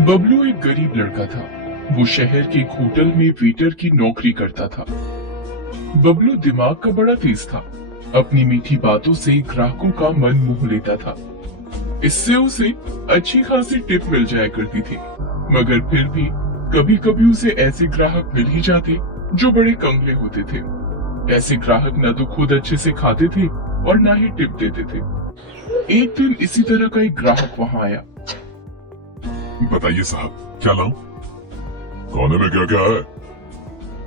बबलू एक गरीब लड़का था। वो शहर के एक होटल में वेटर की नौकरी करता था। बबलू दिमाग का बड़ा तेज था। अपनी मीठी बातों से ग्राहकों का मन मोह लेता था। इससे उसे अच्छी खासी टिप मिल जाया करती थी। मगर फिर भी कभी कभी उसे ऐसे ग्राहक मिल ही जाते जो बड़े कमले होते थे। ऐसे ग्राहक न तो खुद अच्छे से खाते थे और न ही टिप देते थे। एक दिन इसी तरह का एक ग्राहक वहां आया। बताइए साहब, क्या लाऊं? खाने में क्या क्या है?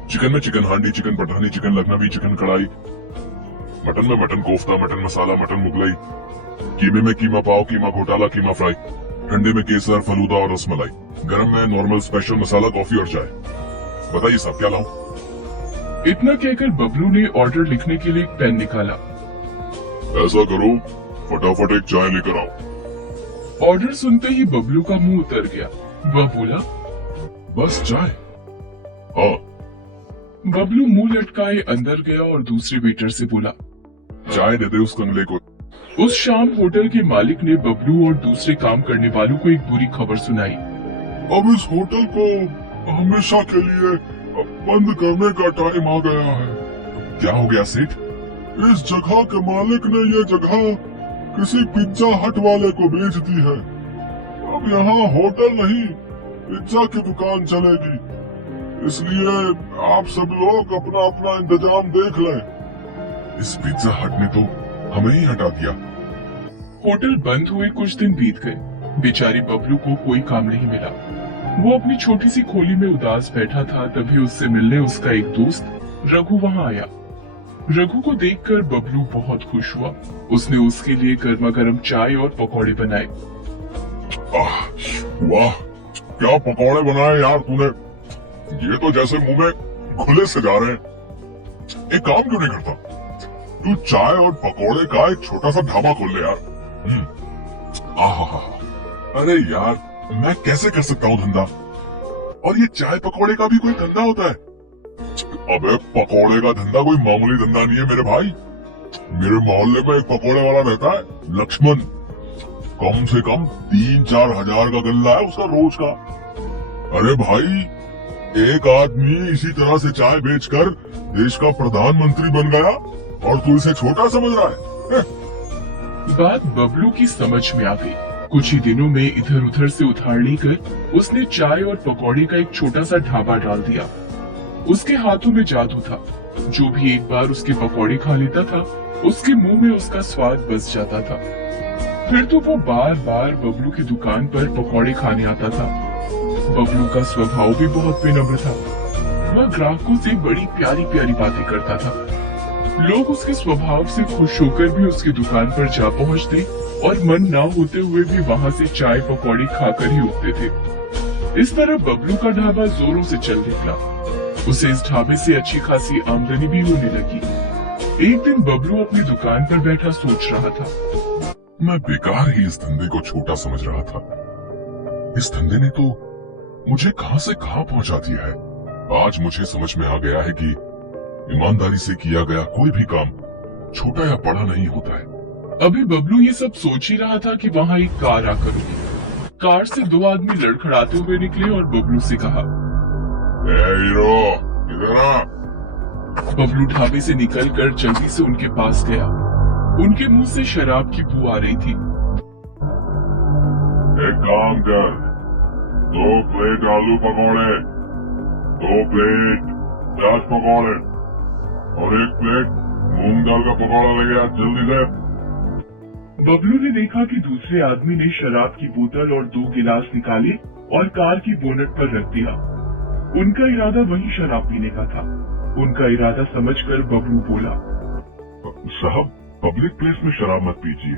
चिकन में chicken handi, chicken Pathani, chicken Lucknowi, chicken kadai. Mutton में mutton kofta, mutton masala, mutton Mughlai. कीमे में कीमा पाव, कीमा घोटाला, कीमा फ्राई। ठंडे में केसर, फलूदा और रसमलाई। गरम में नॉर्मल, स्पेशल, मसाला, कॉफी और चाय। बताइए साहब, क्या लाऊं? इतना कहकर बबलू ने ऑर्डर लिखने के लिए एक पेन निकाला। ऐसा करो, फटाफट एक चाय लेकर आओ। ऑर्डर सुनते ही बबलू का मुंह उतर गया। वह बोला, बस चाय? हाँ। बबलू मुंह लटकाए अंदर गया और दूसरे वेटर से बोला। चाय दे दे उस कंगले को। उस शाम होटल के मालिक ने बबलू और दूसरे काम करने वालों को एक बुरी खबर सुनाई। अब इस होटल को हमेशा के लिए बंद करने का टाइम आ गया है। क्या हो गया सेठ? इस जगह के मालिक ने ये जगह किसी पिज्जा हट वाले को बेच दी है। अब यहाँ होटल नहीं, पिज्जा की दुकान चलेगी। इसलिए आप सब लोग अपना अपना इंतजाम देख लें। इस पिज्जा हट ने तो हमें ही हटा दिया। होटल बंद हुए कुछ दिन बीत गए। बेचारी बबलू को कोई काम नहीं मिला। वो अपनी छोटी सी खोली में उदास बैठा था। तभी उससे मिलने उसका एक दोस्त रघु वहां आया। रघु को देखकर बबलू बहुत खुश हुआ। उसने उसके लिए गर्मा गर्म चाय और पकौड़े बनाए। वाह, क्या पकौड़े बनाए यार तूने। ये तो जैसे मुंह में घुले से जा रहे हैं। एक काम क्यों नहीं करता, तू चाय और पकौड़े का एक छोटा सा ढाबा खोल ले यार। आहा, अरे यार, मैं कैसे कर सकता हूँ धंधा? और ये चाय पकौड़े का भी कोई धंधा होता है? अबे पकौड़े का धंधा कोई मामूली धंधा नहीं है मेरे भाई। मेरे मोहल्ले में एक पकौड़े वाला रहता है, लक्ष्मण। कम से कम 3-4 हजार का गल्ला है उसका रोज का। अरे भाई, एक आदमी इसी तरह से चाय बेचकर देश का प्रधानमंत्री बन गया और तू इसे छोटा समझ रहा है? बात बबलू की समझ में आ गई। कुछ ही दिनों में इधर उधर से उधार लेकर उसने चाय और पकौड़े का एक छोटा सा ढाबा डाल दिया। उसके हाथों में जादू था। जो भी एक बार उसके पकौड़े खा लेता था, उसके मुंह में उसका स्वाद बस जाता था। फिर तो वो बार बार बबलू की दुकान पर पकौड़े खाने आता था। बबलू का स्वभाव भी बहुत विनम्र था। वह ग्राहकों से बड़ी प्यारी प्यारी बातें करता था। लोग उसके स्वभाव से खुश होकर भी उसकी दुकान पर जा पहुंचते और मन ना होते हुए भी वहां से चाय पकौड़ी खाकर ही उठते थे। इस तरह बबलू का ढाबा जोरों से चल निकला। उसे इस ढाबे से अच्छी खासी आमदनी भी होने लगी। एक दिन बबलू अपनी दुकान पर बैठा सोच रहा था। मैं बेकार ही इस धंधे को छोटा समझ रहा था। इस धंधे ने तो मुझे कहां से कहां पहुंचा दिया है। आज मुझे समझ में आ गया है कि ईमानदारी से किया गया कोई भी काम छोटा या बड़ा नहीं होता है। अभी बबलू ये सब सोच ही रहा था कि वहां एक कार आकर रुकी। कार से 2 आदमी लड़खड़ाते हुए निकले और बबलू से कहा, हीरो, इधर आ। बबलू ढाबे से निकलकर जल्दी से उनके पास गया। उनके मुंह से शराब की बू आ रही थी। एक काम कर, 2 प्लेट आलू पकौड़े, 2 प्लेट प्याज पकौड़े और 1 प्लेट मूंग दाल का पकौड़ा ले आ जल्दी से। बबलू ने देखा कि दूसरे आदमी ने शराब की बोतल और 2 गिलास निकाले और कार की बोनट पर रख दिया। उनका इरादा वही शराब पीने का था। उनका इरादा समझकर बबलू बोला, साहब, पब्लिक प्लेस में शराब मत पीजिए।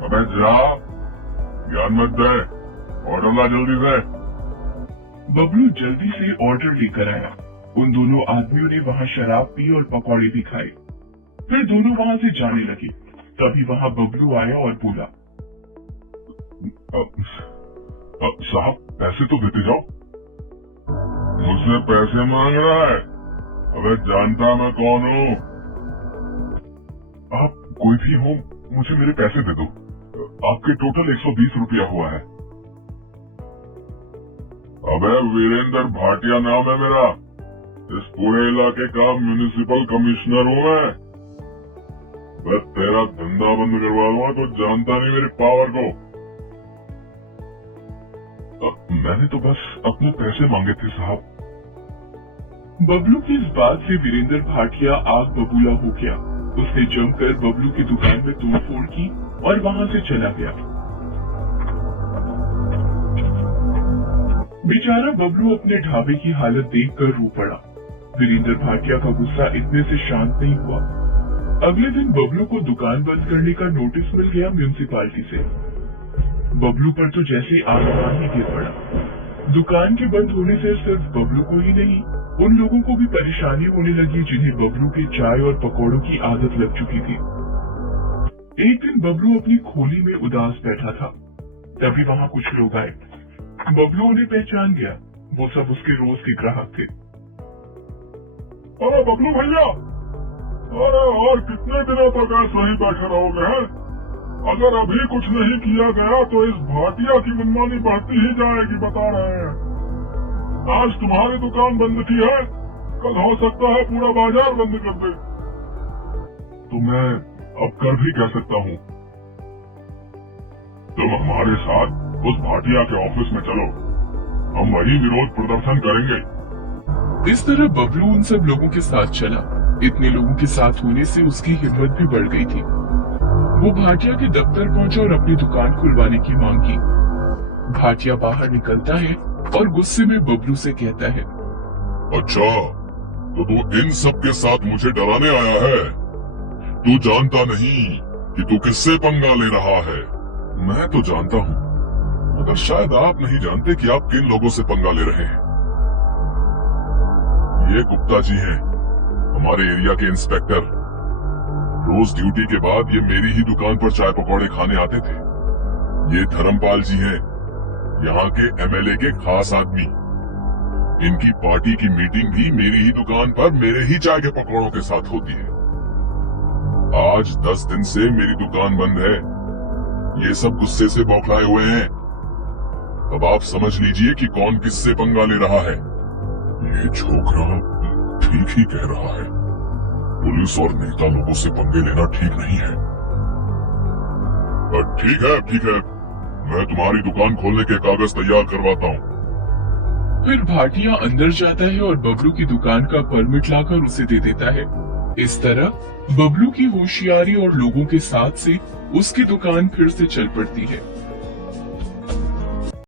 अबे जा, ज्ञान मत दे, ऑर्डर ला जल्दी से। बबलू जल्दी से ऑर्डर लेकर आया। उन दोनों आदमियों ने वहां शराब पी और पकौड़े भी खाए। फिर दोनों वहां से जाने लगे। तभी वहां बबलू आया और बोला, साहब, पैसे तो देते जाओ। मुझसे पैसे मांग रहा है? अबे जानता मैं कौन हूँ? आप कोई भी हो, मुझे मेरे पैसे दे दो। आपके टोटल 120 रुपया हुआ है। अबे वीरेंद्र भाटिया नाम है मेरा, इस पूरे इलाके का म्युनिसिपल कमिश्नर हूँ मैं। बस तेरा धंधा बंद करवा दूंगा तो जानता नहीं मेरी पावर को। मैंने तो बस अपने पैसे मांगे थे साहब। बबलू की इस बात से वीरेंद्र भाटिया आग बबूला हो गया। उसने जमकर बबलू की दुकान में तोड़फोड़ की और वहां से चला गया। बेचारा बबलू अपने ढाबे की हालत देखकर रो पड़ा। वीरेंद्र भाटिया का गुस्सा इतने से शांत नहीं हुआ। अगले दिन बबलू को दुकान बंद करने का नोटिस मिल गया म्युनिसिपालिटी से। बबलू पर तो जैसे आसमान ही गिर पड़ा। दुकान के बंद होने से सिर्फ बबलू को ही नहीं, उन लोगों को भी परेशानी होने लगी जिन्हें बबलू के चाय और पकौड़ों की आदत लग चुकी थी। एक दिन बबलू अपनी खोली में उदास बैठा था, तभी वहां कुछ लोग आए। बबलू उन्हें पहचान गया, वो सब उसके रोज के ग्राहक थे। अरे बबलू भैया, अरे और कितने दिनों तक ऐसे ही बैठे रहोगे हैं? अगर अभी कुछ नहीं किया गया तो इस भाटिया की मनमानी बढ़ती ही जाएगी, बता रहे हैं। आज तुम्हारी दुकान बंद की है, कल हो सकता है पूरा बाजार बंद कर दे। तो मैं अब कर भी कह सकता हूँ। तुम हमारे साथ उस भाटिया के ऑफिस में चलो, हम वही विरोध प्रदर्शन करेंगे। इस तरह बबलू उन सब लोगों के साथ चला। इतने लोगों के साथ होने से उसकी हिम्मत भी बढ़ गई थी। वो भाटिया के दफ्तर पहुंचा और अपनी दुकान खुलवाने की मांग की। भाटिया बाहर निकलता है और गुस्से में बबलू से कहता है, अच्छा, तो तू इन सब के साथ मुझे डराने आया है? तू जानता नहीं कि तू किससे पंगा ले रहा है? मैं तो जानता हूँ, मगर शायद आप नहीं जानते कि आप किन लोगों से पंगा ले रहे हैं। ये गुप्ता जी हैं, हमारे एरिया के इंस्पेक्टर। रोज ड्यूटी के बाद ये मेरी ही दुकान पर चाय पकौड़े खाने आते थे। ये धर्मपाल जी हैं, यहाँ के एमएलए के खास आदमी। इनकी पार्टी की मीटिंग भी मेरी ही दुकान पर मेरे ही चाय के पकौड़ों के साथ होती है। आज 10 दिन से मेरी दुकान बंद है। ये सब गुस्से से बौखलाए हुए हैं। अब आप समझ लीजिए कि कौन किससे पंगा ले रहा है। ये छोकरा ठीक ही कह रहा है। पुलिस और नेता लोगों से पंगे लेना ठीक नहीं है। ठीक है, ठीक है, मैं तुम्हारी दुकान खोलने के कागज तैयार करवाता हूँ। फिर भाटिया अंदर जाता है और बबलू की दुकान का परमिट लाकर उसे दे देता है। इस तरह बबलू की होशियारी और लोगों के साथ से उसकी दुकान फिर से चल पड़ती है।